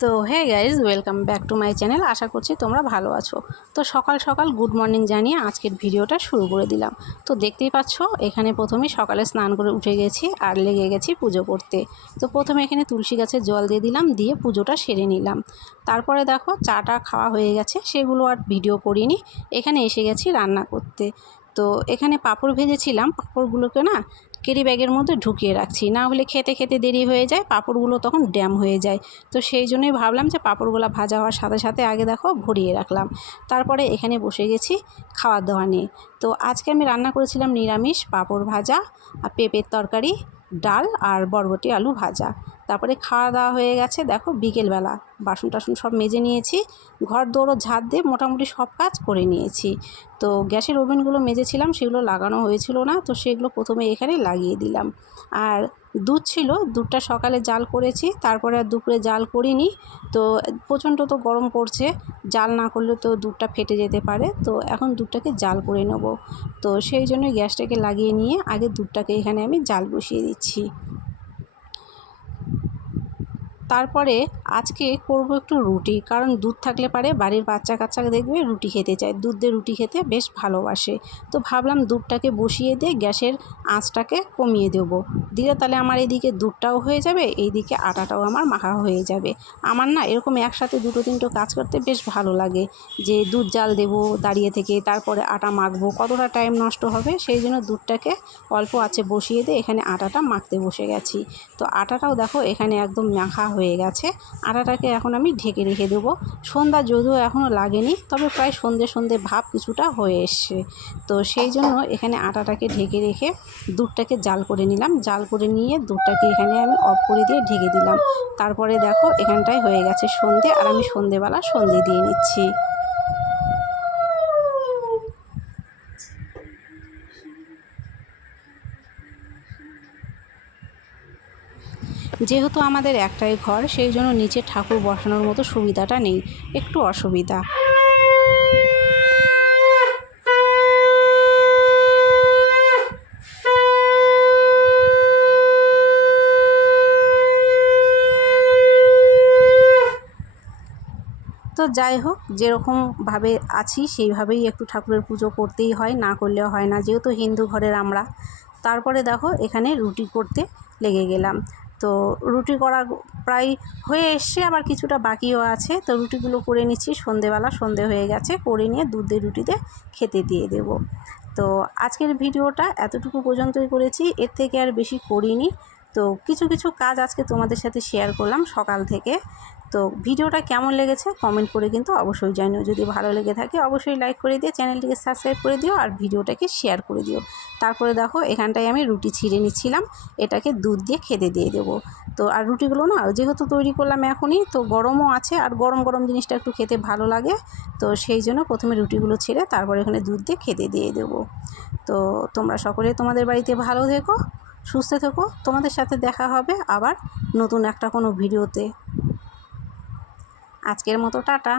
তো hey guys, welcome back to my channel. আশা করছি তোমরা ভালো আছো। তো সকাল সকাল গুড মর্নিং জানিয়ে আজকের ভিডিওটা শুরু করে দিলাম। তো দেখতেই পাচ্ছ, এখানে প্রথমেই সকালে স্নান করে উঠে গেছি আর লেগে গেছি পুজো করতে। তো প্রথমে এখানে তুলসী গাছে জল দিয়ে দিলাম, দিয়ে পুজোটা সেরে নিলাম। তারপরে দেখো চাটা খাওয়া হয়ে গেছে, সেগুলো আর ভিডিও করিনি। এখানে এসে গেছি রান্না করতে। তো এখানে পাঁপড় ভেজেছিলাম, পাঁপড়গুলোকে না ক্যারি ব্যাগের মধ্যে ঢুকিয়ে রাখছি, না হলে খেতে খেতে দেরি হয়ে যায়, পাঁপড়গুলো তখন ড্যাম হয়ে যায়। তো সেই জন্যই ভাবলাম যে পাঁপড়গুলো ভাজা হওয়ার সাথে সাথে আগে দেখো ভরিয়ে রাখলাম। তারপরে এখানে বসে গেছি খাওয়া দাওয়া নিয়ে। তো আজকে আমি রান্না করেছিলাম নিরামিষ, পাঁপড় ভাজা আর পেঁপের তরকারি, ডাল আর বরবটি আলু ভাজা। তারপরে খাওয়া দাওয়া হয়ে গেছে। দেখো বিকেলবেলা বাসন টাসন সব মেজে নিয়েছি, ঘর দৌড়ো ঝাড় দিয়ে মোটামুটি সব কাজ করে নিয়েছি। তো গ্যাসের ওভেনগুলো মেজেছিলাম, সেগুলো লাগানো হয়েছিল না, তো সেগুলো প্রথমে এখানে লাগিয়ে দিলাম। আর দুধ ছিল, দুধটা সকালে জাল করেছি, তারপরে আর দুপুরে জাল করিনি। তো প্রচণ্ড তো গরম পড়ছে, জাল না করলে তো দুধটা ফেটে যেতে পারে। তো এখন দুধটাকে জাল করে নেব। তো সেই জন্যই গ্যাসটাকে লাগিয়ে নিয়ে আগে দুধটাকে এখানে আমি জাল বসিয়ে দিচ্ছি। তারপরে আজকে করব একটু রুটি, কারণ দুধ থাকলে পারে বাড়ির বাচ্চা কাচ্চা দেখবে রুটি খেতে চায়, দুধ দিয়ে রুটি খেতে বেশ ভালোবাসে। তো ভাবলাম দুধটাকে বসিয়ে দিয়ে গ্যাসের আঁচটাকে কমিয়ে দেব, দিলে তাহলে আমার এদিকে দুধটাও হয়ে যাবে, এইদিকে আটাটাও আমার মাখা হয়ে যাবে। আমার না এরকম একসাথে দুটো তিনটো কাজ করতে বেশ ভালো লাগে, যে দুধ জাল দেবো দাঁড়িয়ে থেকে, তারপরে আটা মাখবো, কতটা টাইম নষ্ট হবে। সেই জন্য দুধটাকে অল্প আঁচে বসিয়ে দিয়ে এখানে আটাটা মাখতে বসে গেছি। তো আটাটাও দেখো এখানে একদম মাখা হয়ে গেছে। আটাটাকে এখন আমি ঢেকে রেখে দেবো। সন্ধ্যা যদিও এখনও লাগেনি, তবে প্রায় সন্ধে সন্ধে ভাব কিছুটা হয়ে এসছে। তো সেই জন্য এখানে আটাটাকে ঢেকে রেখে দুধটাকে জাল করে নিলাম। জাল করে নিয়ে দুধটাকে এখানে আমি অফ করে দিয়ে ঢেকে দিলাম। তারপরে দেখো এখানটায় হয়ে গেছে সন্ধে, আর আমি সন্ধেবেলা সন্ধে দিয়ে নিচ্ছি। যেহেতু আমাদের একটাই ঘর, সেই জন্য নিচে ঠাকুর বসানোর মতো সুবিধাটা নেই, একটু অসুবিধা। তো যাই হোক, যেরকমভাবে আছি সেইভাবেই একটু ঠাকুরের পুজো করতেই হয়, না করলেও হয় না, যেহেতু হিন্দু ঘরের আমরা। তারপরে দেখো এখানে রুটি করতে লেগে গেলাম। তো রুটি করা প্রায় হয়ে এসছে, আবার কিছুটা বাকিও আছে। তো রুটিগুলো করে নিচ্ছি, সন্ধেবেলা সন্ধে হয়ে গেছে, করে নিয়ে দুধ দিয়ে রুটিতে খেতে দিয়ে দেব। তো আজকের ভিডিওটা এতটুকু পর্যন্তই করেছি, এর থেকে আর বেশি করিনি। তো কিছু কিছু কাজ আজকে তোমাদের সাথে শেয়ার করলাম সকাল থেকে। তো ভিডিওটা কেমন লেগেছে কমেন্ট করে কিন্তু অবশ্যই জানিও। যদি ভালো লেগে থাকে অবশ্যই লাইক করে দিয়ে চ্যানেলটিকে সাবস্ক্রাইব করে দিও, আর ভিডিওটাকে শেয়ার করে দিও। তারপরে দেখো এখানটায় আমি রুটি ছিঁড়ে নিচ্ছিলাম, এটাকে দুধ দিয়ে খেতে দিয়ে দেবো। তো আর রুটিগুলো না যেহেতু তৈরি করলাম এখনই, তো গরমও আছে, আর গরম গরম জিনিসটা একটু খেতে ভালো লাগে। তো সেই জন্য প্রথমে রুটিগুলো ছেড়ে তারপরে এখানে দুধ দিয়ে খেতে দিয়ে দেবো। তো তোমরা সকলে তোমাদের বাড়িতে ভালো থেকো, সুস্থ থেকো। তোমাদের সাথে দেখা হবে আবার নতুন একটা কোনো ভিডিওতে। আজকের মতো টাটা।